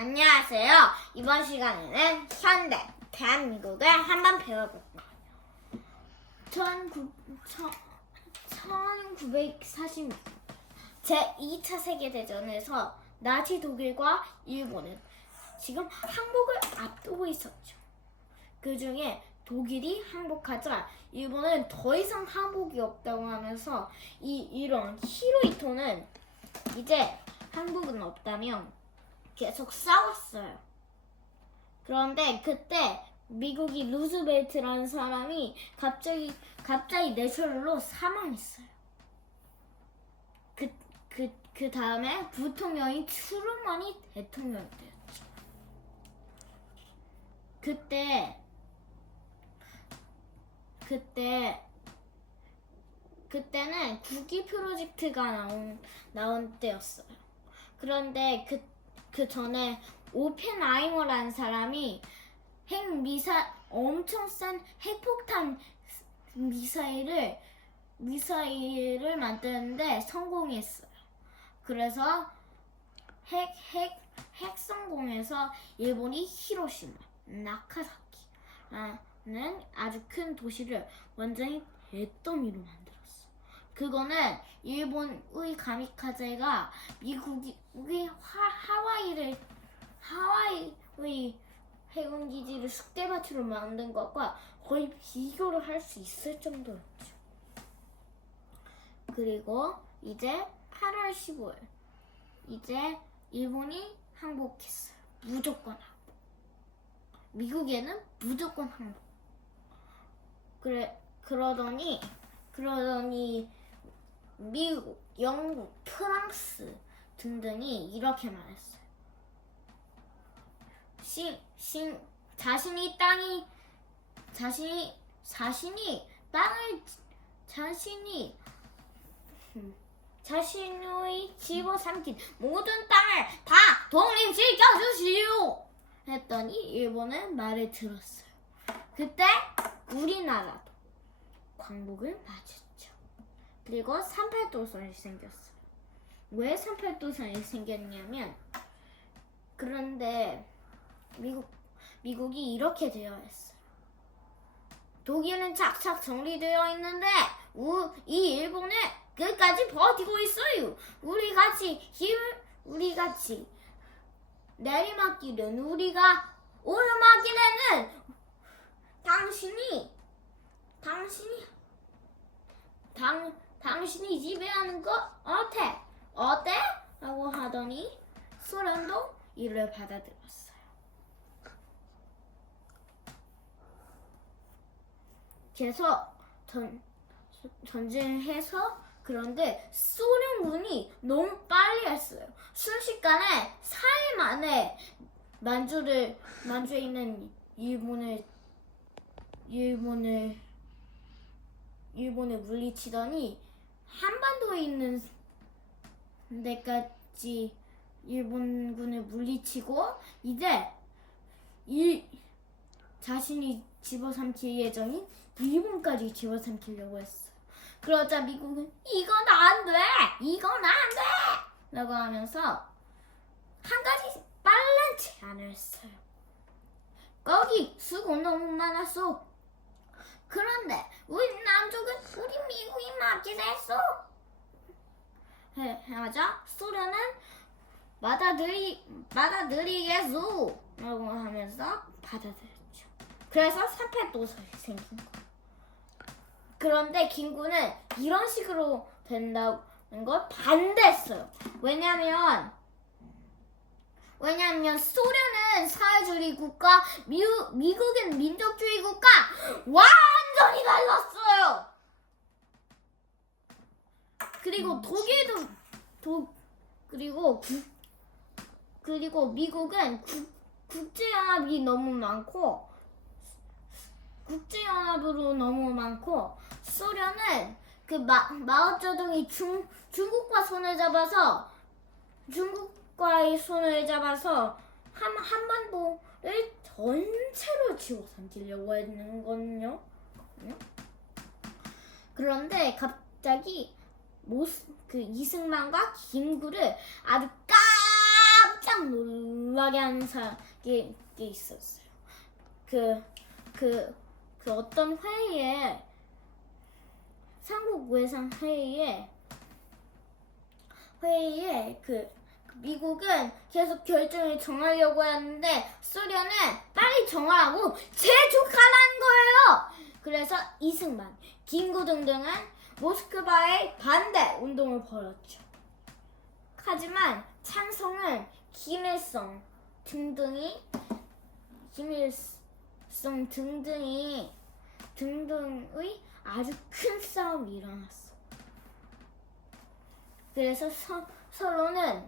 안녕하세요. 이번 시간에는 현대 대한민국을 한번 배워볼 거예요. 1940년 제2차 세계대전에서 나치 독일과 일본은 지금 항복을 앞두고 있었죠. 그 중에 독일이 항복하자 일본은 더 이상 항복이 없다고 하면서 이런 히로히토는 이제 항복은 없다며 계속 싸웠어요. 그런데 그때 미국이 루즈벨트라는 사람이 갑자기 뇌출혈로 사망했어요. 그 다음에 부통령이 트루먼이 대통령이 되었죠. 그때는 국기 프로젝트가 나온 때였어요. 그런데 그 전에 오펜하이머라는 사람이 엄청 센 핵폭탄 미사일을 만드는데 성공했어요. 그래서 핵 성공해서 일본이 히로시마, 나카사키라는 아주 큰 도시를 완전히 개더미로 만들었어. 그거는 일본의 가미카제가 미국이 하와이의 해군기지를 쑥대밭으로 만든 것과 거의 비교를 할 수 있을 정도였죠. 그리고 이제 8월 15일 이제 일본이 항복했어요. 무조건 항복. 미국에는 무조건 항복. 그러더니 미국, 영국, 프랑스 등등이 이렇게 말했어요. 자신이 자신의 집어삼킨 모든 땅을 다 독립시켜주시오 했더니 일본은 말을 들었어요. 그때 우리나라도 광복을 맞았죠. 그리고 38도선이 생겼어요. 왜 38도선이 생겼냐면, 그런데 미국이 이렇게 되어 있어요. 독일은 착착 정리되어 있는데 이 일본은 끝까지 버티고 있어요. 우리 같이 내리막길은 우리가 오르막길에는 당신이 지배하는 거 어때? 라고 하더니 소련도 이를 받아들였어요. 계속 전쟁을 해서, 그런데 소련군이 너무 빨리 했어요. 순식간에 4일 만에 만주에 있는 일본을 물리치더니 한반도에 있는 데까지 일본군을 물리치고 이제 자신이 집어삼킬 예정인 일본까지 집어삼키려고 했어요. 그러자 미국은 이건 안 돼! 라고 하면서 한 가지 빠른 제안을 했어요. 거기 수고 너무 많았어. 그런데 우리 남쪽은 우리 미국이 맡기자 했어. 하자 소련은 받아들이겠소 라고 하면서 받아들였죠. 그래서 38도선이 생긴 거예요. 그런데 김구는 이런 식으로 된다는 걸 반대했어요. 왜냐면 소련은 사회주의 국가, 미국은 민족주의 국가, 완전히 달랐어요. 그리고 그리고 미국은 국제연합으로 너무 많고 소련은 마오쩌둥이 중국과의 손을 잡아서 한반도를 전체로 집어삼키려고 했는거든요. 그런데 갑자기 이승만과 김구를 아주 깜짝 놀라게 하는 게 있었어요. 그 어떤 회의에, 삼국 외상 회의에 미국은 계속 결정을 정하려고 하는데 소련은 빨리 정하라고 재촉하라는 거예요. 그래서 이승만, 김구 등등은 모스크바의 반대 운동을 벌였죠. 하지만 찬성은 김일성 등등의 아주 큰 싸움이 일어났어. 그래서 서로는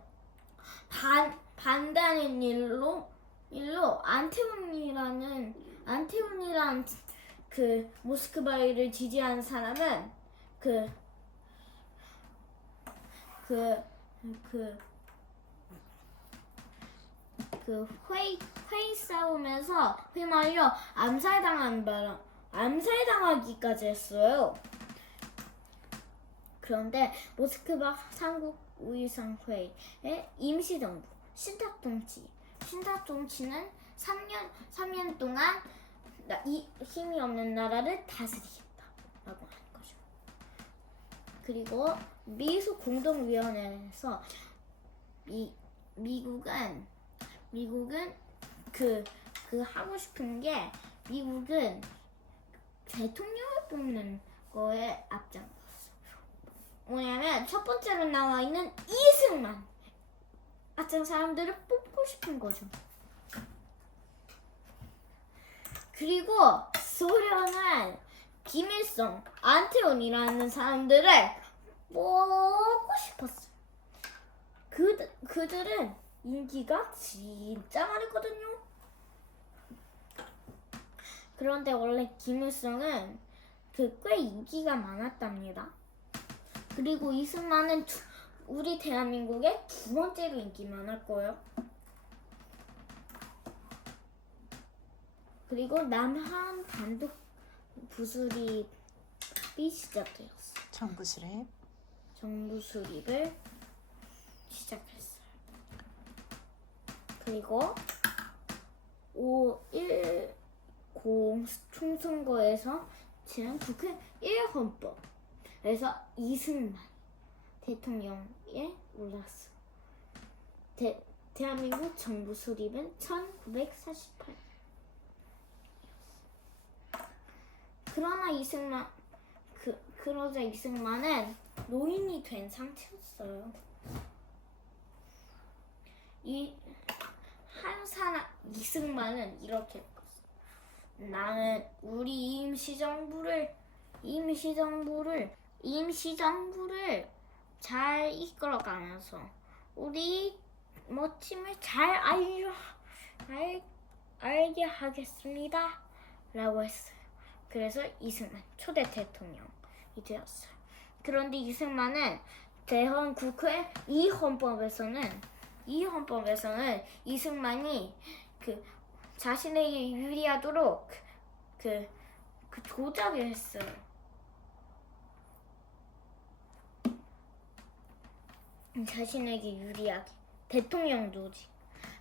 반대하는 일로 안테온이란 그 모스크바를 지지하는 사람은 회의 싸움에서 휘말려 암살당하기까지 했어요. 그런데 모스크바 삼국 우이상회의 임시정부 신탁정치는 3년 동안 힘이 없는 나라를 다스리겠다라고 하는 거죠. 그리고 미소 공동위원회에서 미국은 하고 싶은 게, 미국은 대통령을 뽑는 거에 앞장섰어. 뭐냐면 첫 번째로 나와 있는 이승만 같은 사람들을 뽑고 싶은 거죠. 그리고 소련은 김일성, 안테온이라는 사람들을 뽑고 싶었어. 그들은 인기가 진짜 많았거든요. 그런데 원래 김일성은 꽤 인기가 많았답니다. 그리고 이승만은 우리 대한민국의 두 번째로 인기 많았고요. 그리고 남한 단독 부수립이 시작되었어. 정부 수립을 시작했어요. 그리고 5.10 총선거에서 지난 국회 1헌법에서 이승만 대통령에 올랐어. 대한민국 정부 수립은 1948년. 그러자 이승만은 노인이 된 상태였어요. 이승만은 이렇게 했어. 나는 우리 임시정부를 잘 이끌어가면서 우리 멋짐을 잘 알게 하겠습니다 라고 했어요. 그래서 이승만 초대 대통령이 되었어요. 그런데 이승만은 대헌 국회 이 헌법에서는 이승만이 자신에게 유리하도록 조작을 했어요. 자신에게 유리하게 대통령 조직.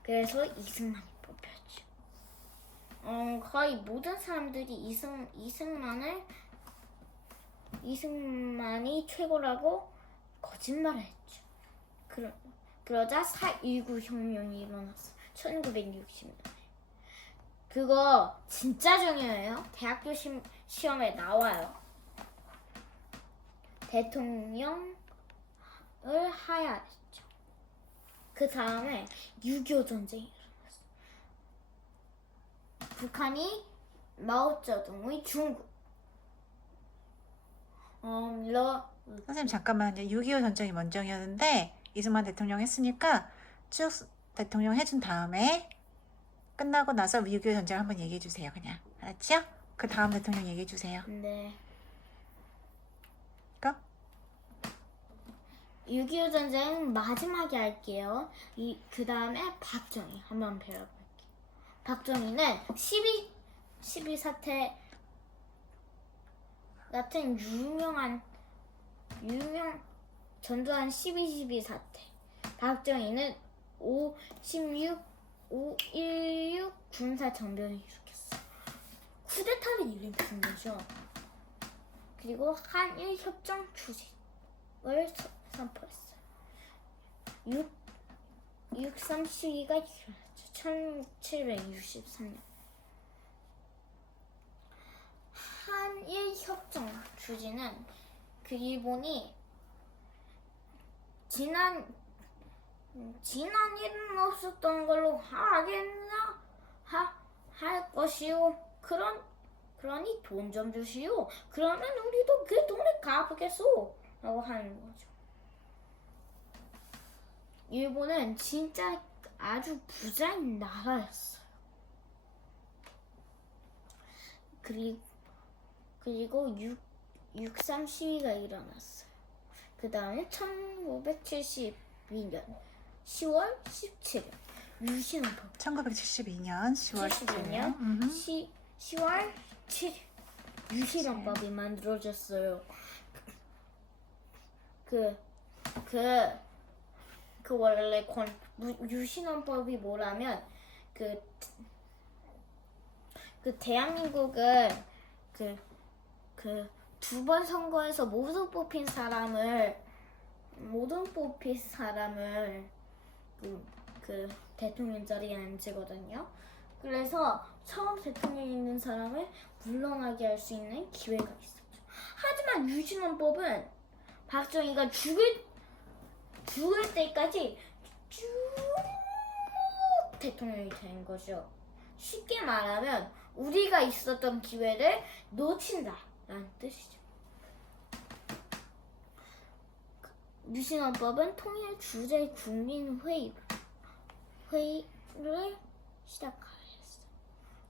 그래서 이승만이 뽑혔죠. 거의 모든 사람들이 이승만이 최고라고 거짓말을 했죠. 그러자 4.19 혁명이 일어났어. 1960년에. 그거 진짜 중요해요. 대학교 시험에 나와요. 대통령을 하야했죠. 그 다음에 6.25 전쟁이 일어났어. 북한이 마오쩌둥의 중국. 선생님 잠깐만요. 6.25 전쟁이 먼저였는데 이승만 대통령 했으니까 쭉 대통령 해준 다음에 끝나고 나서 6.25 전쟁 한번 얘기해 주세요. 그냥 알았죠? 그 다음 대통령 얘기해 주세요. 네. 고! 6.25 전쟁 마지막에 할게요. 그 다음에 박정희 한번 배워볼게요. 박정희는 12 사태 같은 전두환 12.12 사태. 박정희는 5.16 군사 정변을 일으켰어요. 쿠데타를 일으킨 거죠. 그리고 한일 협정 추진을 선포했어요. 6.3 시위가 일어났죠. 1763년. 한일 협정 추진은 그 일본이 지난 일은 없었던 걸로 하겠나 할 것이요. 그러니 돈 좀 주시오. 그러면 우리도 그 돈을 갚겠소. 라고 하는 거죠. 일본은 진짜 아주 부자인 나라였어요. 그리고 6.3 시위가 일어났어요. 그 다음에 1972년 10월 17일 유신헌법. 1972년 10월 72년 17일. 10월 7일 유신헌법이 만들어졌어요. 그 원래 유신헌법이 뭐라면 그 대한민국은 그 두 번 선거에서 모두 뽑힌 사람을 그 대통령 자리에 앉히거든요. 그래서 처음 대통령에 있는 사람을 물러나게 할 수 있는 기회가 있었죠. 하지만 유신헌법은 박정희가 죽을 때까지 쭉 대통령이 된 거죠. 쉽게 말하면 우리가 있었던 기회를 놓친다라는 뜻이죠. 유신헌법은 통일 주재 국민회의를 시작하였어요.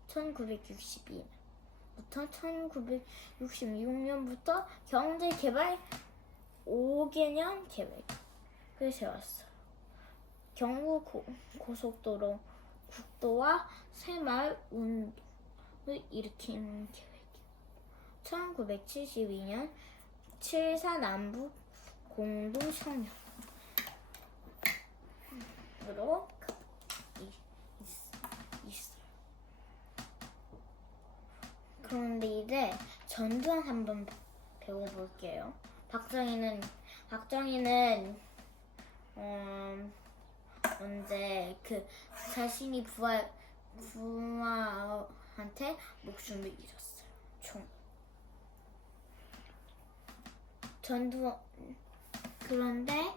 1962년부터 1966년부터 경제개발 5개년 계획을 세웠어요. 경부 고속도로 국도와 새마을 운동을 일으키는 계획이에요. 1972년 7.4 남북 공동성명으로 있어요. 그런데 이제 전두환 한번 배워볼게요. 박정희는 언제 그 자신이 부하한테 목숨을 잃었어요. 그런데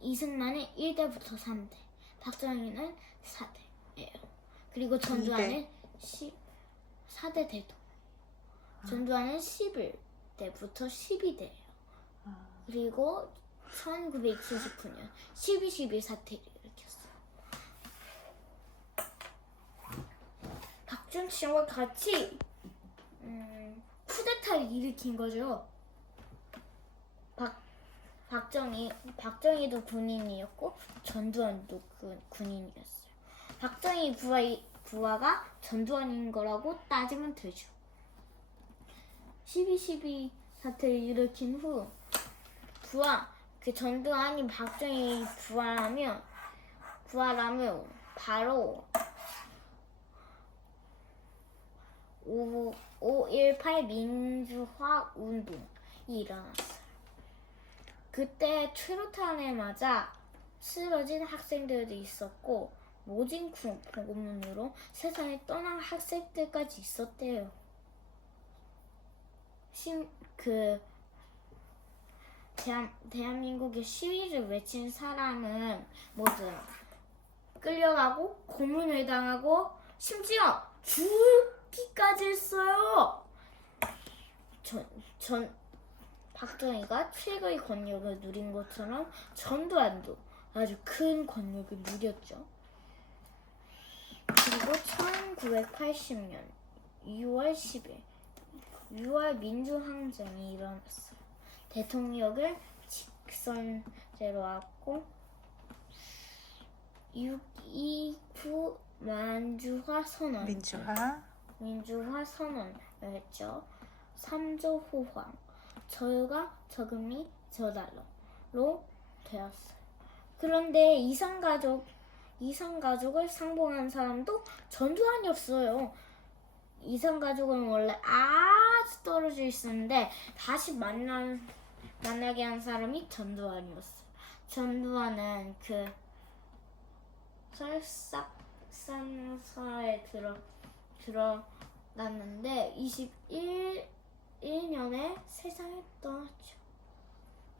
이승만은 1대부터 3대, 박정희는 4대예요. 그리고 전두환은 4대 대통령. 전두환은 11대부터 12대예요. 그리고 1979년 12.12 사태를 일으켰어요. 박정희와 같이 쿠데타를 일으킨 거죠. 박정희도 군인이었고 전두환도 군인이었어요. 박정희 부하가 전두환인 거라고 따지면 되죠. 12.12 사태를 일으킨 후 전두환이 박정희 부하라면 바로 5.18 민주화 운동이 일어났어요. 그때 최루탄에 맞아 쓰러진 학생들도 있었고 모진 공문으로 세상에 떠난 학생들까지 있었대요. 대한민국의 시위를 외친 사람은 모두 끌려가고 고문을 당하고 심지어 죽기까지 했어요. 박정희가 최고의 권력을 누린 것처럼 전두환도 아주 큰 권력을 누렸죠. 그리고 1980년 6월 10일 6월 민주항쟁이 일어났어요. 대통령을 직선제로 하고 6.29 민주화 선언을 했죠. 3조 호황, 저유가 저금리 저달러로 되었어요. 그런데 이산가족 이산가족을 상봉한 사람도 전두환이었어요. 이산가족은 원래 아주 떨어져 있었는데 다시 만나게 한 사람이 전두환이었어요. 전두환은 그 설삭산사에 들어갔는데 21년에 세상에 떠났죠.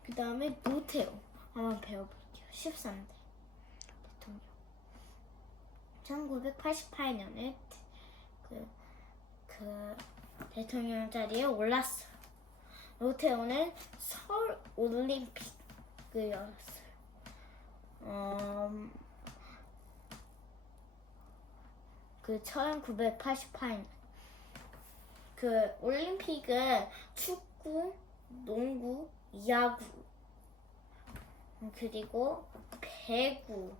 그 다음에 노태우 한번 배워볼게요. 13대 대통령. 1988년에 그 대통령 자리에 올랐어요. 노태우는 서울 올림픽을 열었어요. 그 1988년 그 올림픽은 축구, 농구, 야구 그리고 배구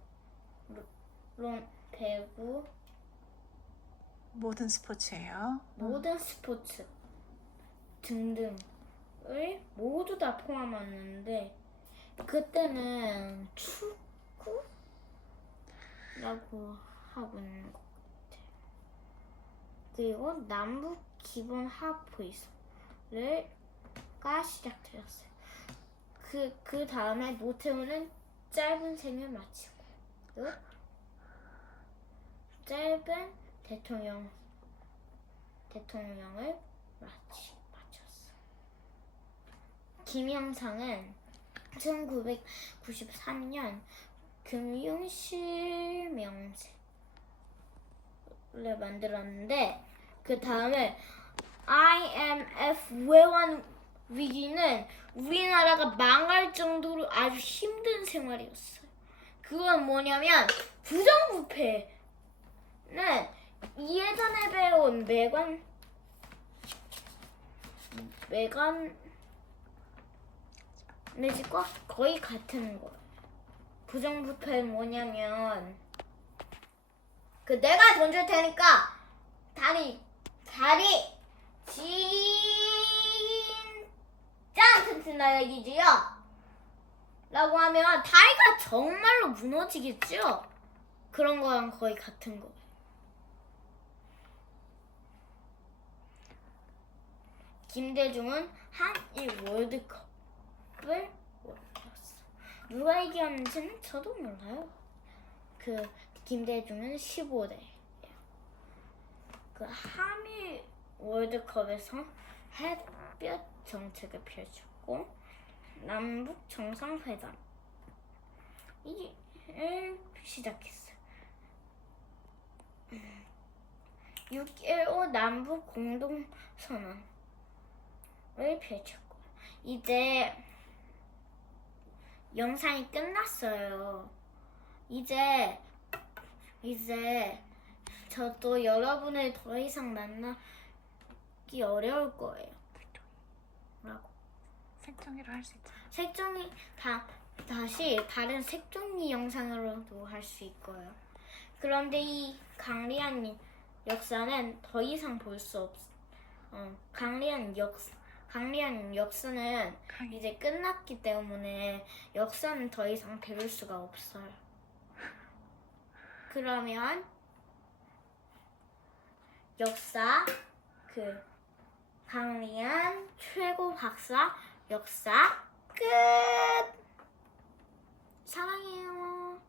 모든 스포츠예요. 모든 스포츠 등등을 모두 다 포함하는데 그때는 축구라고 하고 있는 것 같아요. 그리고 남북 기본 합의서가 시작되었어요. 그 다음에 노태우는 짧은 생을 마치고 짧은 대통령을 마쳤어. 김영삼은 1993년 금융실명제를 만들었는데 그 다음에 IMF 외환 위기는 우리나라가 망할 정도로 아주 힘든 생활이었어요. 그건 뭐냐면 부정부패는 예전에 배운 매간내지과 거의 같은 거예요. 부정부패는 뭐냐면 그 내가 돈 줄 테니까 다리 진짜 튼튼하게 얘기지요 라고 하면 다리가 정말로 무너지겠죠. 그런 거랑 거의 같은 거예요. 김대중은 한일 월드컵을 이겼어. 누가 이겼는지는 저도 몰라요. 그 김대중은 15대예요. 그 한일 월드컵에서 햇볕 정책을 펼쳤고 남북 정상회담 이를 시작했어요. 6.15 남북 공동선언을 펼쳤고 이제 영상이 끝났어요. 이제 저도 여러분을 더 이상 만나기 어려울 거예요. 라고. 색종이로 할 수 있죠. 색종이 다시 다른 색종이 영상으로도 할 수 있고요. 그런데 이 강리안 역사는 더 이상 볼 수 없어. 강리안 역사는 이제 끝났기 때문에 역사는 더 이상 배울 수가 없어요. 그러면 역사 강리안 최고 박사 역사 끝. 사랑해요.